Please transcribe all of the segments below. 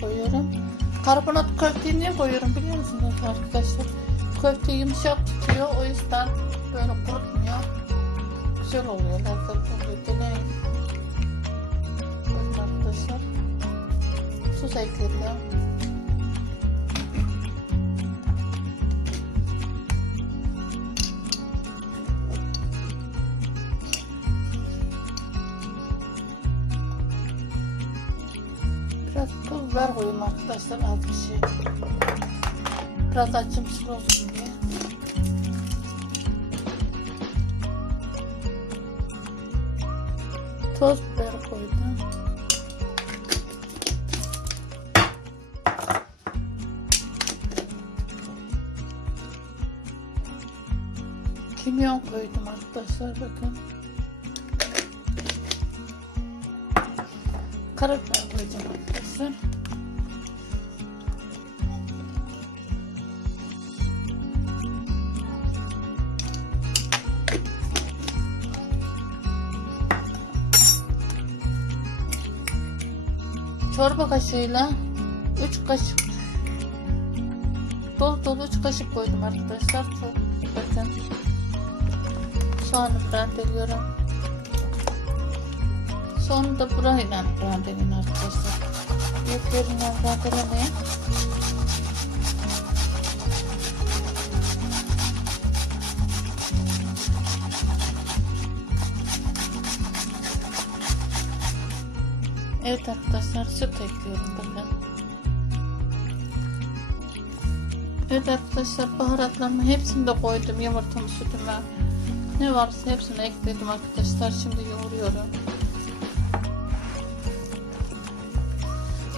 koyuyorum. Karbonat köfteyi niye koyuyorum biliyor musunuz arkadaşlar? Köfte yumuşak tutuyor o yüzden böyle kurutmuyor. Güzel oluyor, lezzetli. Deneyin. Bakın arkadaşlar. Tuz ekledim. Ver koyayım arkadaşlar az bir şey. Biraz acımsız olsun diye. Toz biber koydum. Kimyon koydum arkadaşlar bakın. Karabiber koyacağım arkadaşlar. Çorba kaşığıyla 3 kaşık dolu dolu 3 kaşık koydum arkadaşlar. Çok bakın. Soğanı rendeliyorum. Sonra da burayla rendeleyin arkadaşlar. Büyüklerinden rendelemeyin. Evet arkadaşlar süt ekliyorum bakın. Evet arkadaşlar baharatlarımı hepsini de koydum yumurtamı sütümü. Ne varsa hepsini ekledim arkadaşlar. Şimdi yoğuruyorum.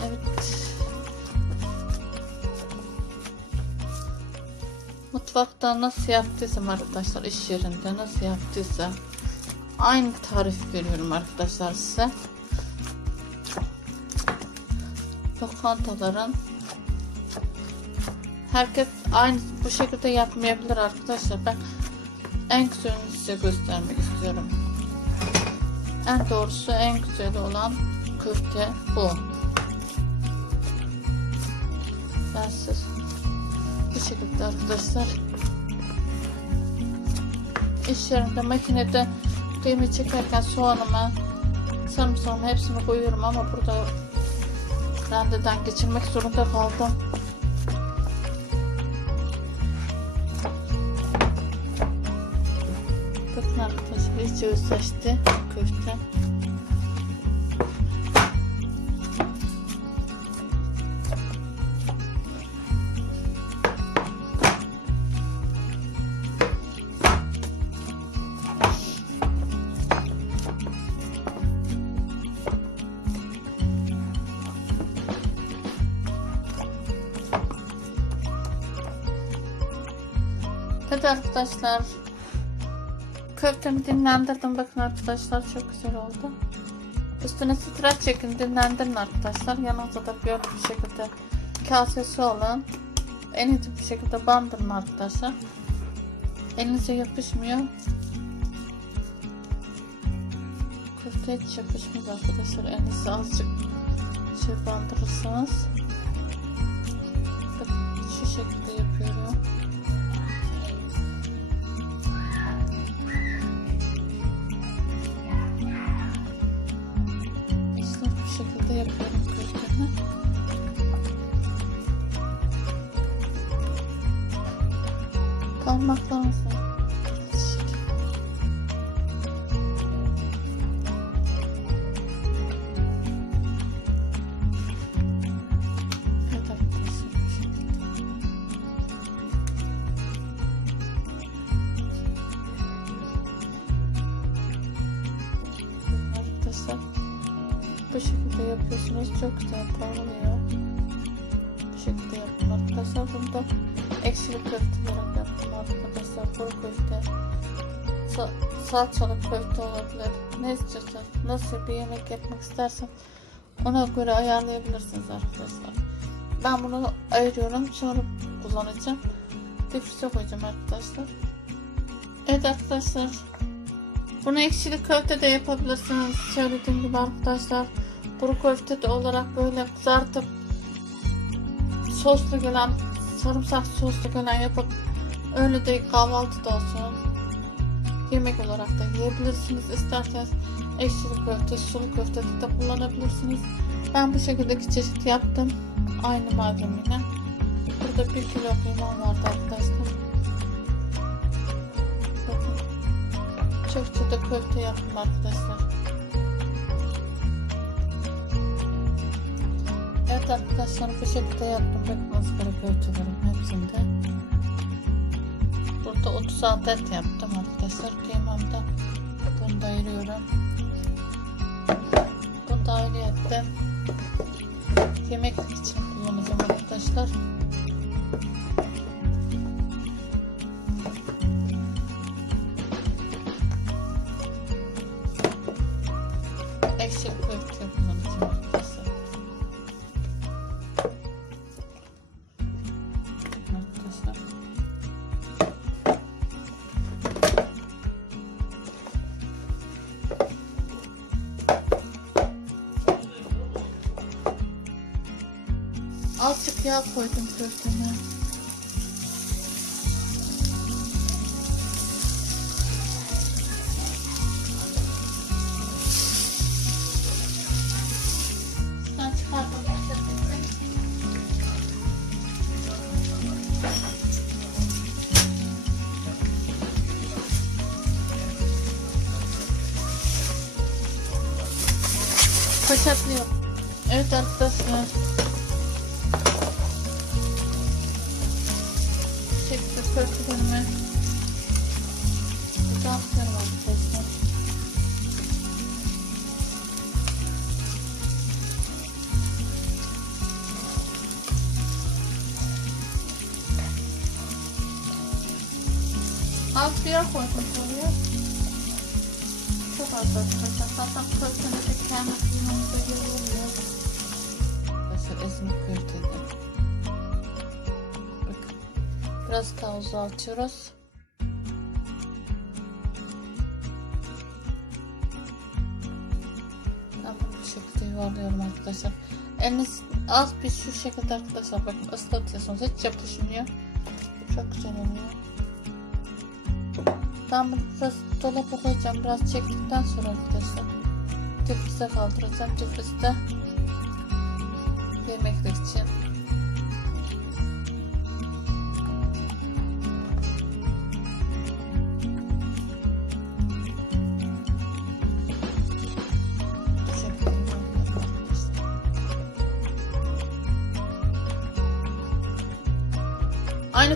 Evet. Mutfakta nasıl yaptıysam arkadaşlar iş yerinde nasıl yaptıysam aynı tarif veriyorum arkadaşlar size. Lokantaların herkes aynı bu şekilde yapmayabilir arkadaşlar. Ben en güzelini size göstermek istiyorum. En doğrusu en güzel olan köfte bu. Ben size bu şekilde arkadaşlar iş yerinde makinede kıyımı çekerken soğanımı sarımsağımı hepsini koyuyorum ama burada rendeden geçirmek zorunda kaldım. Bakın arkadaşlar iyice özleşti köfte. Evet arkadaşlar. Köftemi dinlendirdim. Bakın arkadaşlar çok güzel oldu. Üstüne streç çekin dinlendirin arkadaşlar. Yanınızda da böyle bir şekilde kasesi olan en iyi bir şekilde bandırın arkadaşlar. Elinize yapışmıyor. Köfte hiç yapışmaz arkadaşlar. Elinize azıcık şey bandırırsanız. Şu şekilde yapıyorum. Parmaklarınızla Evet arkadaşlar bu şekilde. Yapıyorsunuz çok güzel parlıyor. Bu şekilde yaptım arkadaşlar. Bunu da ekşili Kuru köfte. Sa salçalı köfte olabilir. Ne istiyorsan, nasıl bir yemek yapmak istersen ona göre ayarlayabilirsiniz arkadaşlar. Ben bunu ayırıyorum. Sonra kullanacağım. Difrize koyacağım arkadaşlar. Evet arkadaşlar. Bunu ekşili köfte de yapabilirsiniz. Söylediğim gibi arkadaşlar. Kuru köfte de olarak böyle kızartıp soslu gelen, sarımsak soslu gelen yapıp öyle de kahvaltıda olsun. Yemek olarak da yiyebilirsiniz. İsterseniz ekşili köfte, sulu köfte de kullanabilirsiniz. Ben bu şekilde iki çeşit yaptım. Aynı malzemeyle. Burada bir kilo kıymam vardı arkadaşlar. Bakın. Çöpçede köfte yaptım arkadaşlar. Evet arkadaşlar bu şekilde yaptım. Bakın ızgara köftelerim hepsinde. Burada 30 adet yaptım arkadaşlar. Kıymamda bunu da ayırıyorum. Bunu da ayrıyetten yemek için kullanacağım arkadaşlar. Ekşi köfte kullanacağım Azıcık yağ koydum köfteme. Poşetliyorum. Evet arkadaşlar. Köftelerimi. Uzatlarım arkadaşlar. Az bir yağ koydum buraya. Çok az arkadaşlar. Zaten köftenin de kendi kıymamıza göre oluyor. Arkadaşlar ezmek köfteydi. Biraz daha uzaltıyoruz. Ben bunu bu şekilde yuvarlıyorum arkadaşlar. Eliniz az bir şu şekilde arkadaşlar bakın ıslatıyorsunuz. Hiç yapışmıyor. Çok güzel oluyor. Ben biraz dolaba koyacağım. Biraz çektikten sonra arkadaşlar. Difrize kaldıracağım. Difrizde yemeklik için.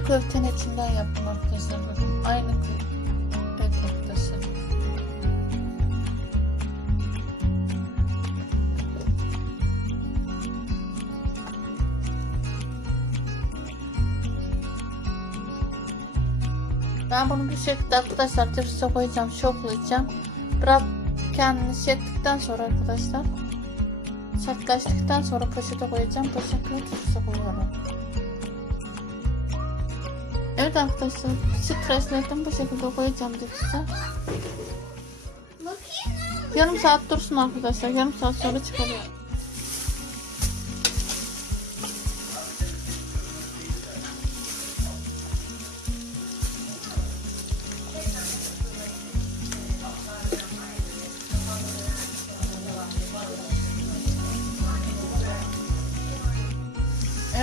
Aynı köftenin içinden yaptım arkadaşlar. Bakın aynı köfte. Arkadaşlar. Ben bunu bir şekilde arkadaşlar tepsiye koyacağım, şoklayacağım. Biraz kendini şey sonra arkadaşlar sertleştikten sonra poşete koyacağım. Poşete tepsiye koyuyorum. Evet arkadaşlar stresledim bu şekilde koyacağım tepsiye. Yarım saat dursun arkadaşlar. Yarım saat sonra çıkarıyorum.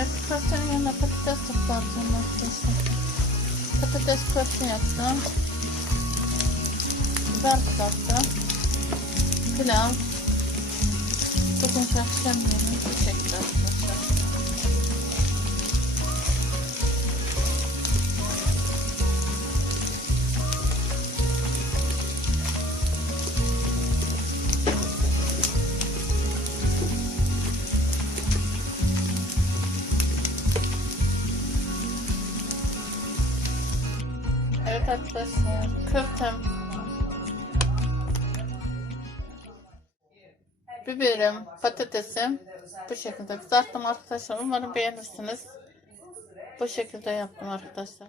Evet köftenin yanına patates toplayacağım arkadaşlar. Patates köfte yaptım. Biber kızarttım. Pilav. Bugün akşam yemeği bu arkadaşlar köftem biberim, patatesim bu şekilde kızarttım arkadaşlar. Umarım beğenirsiniz. Bu şekilde yaptım arkadaşlar.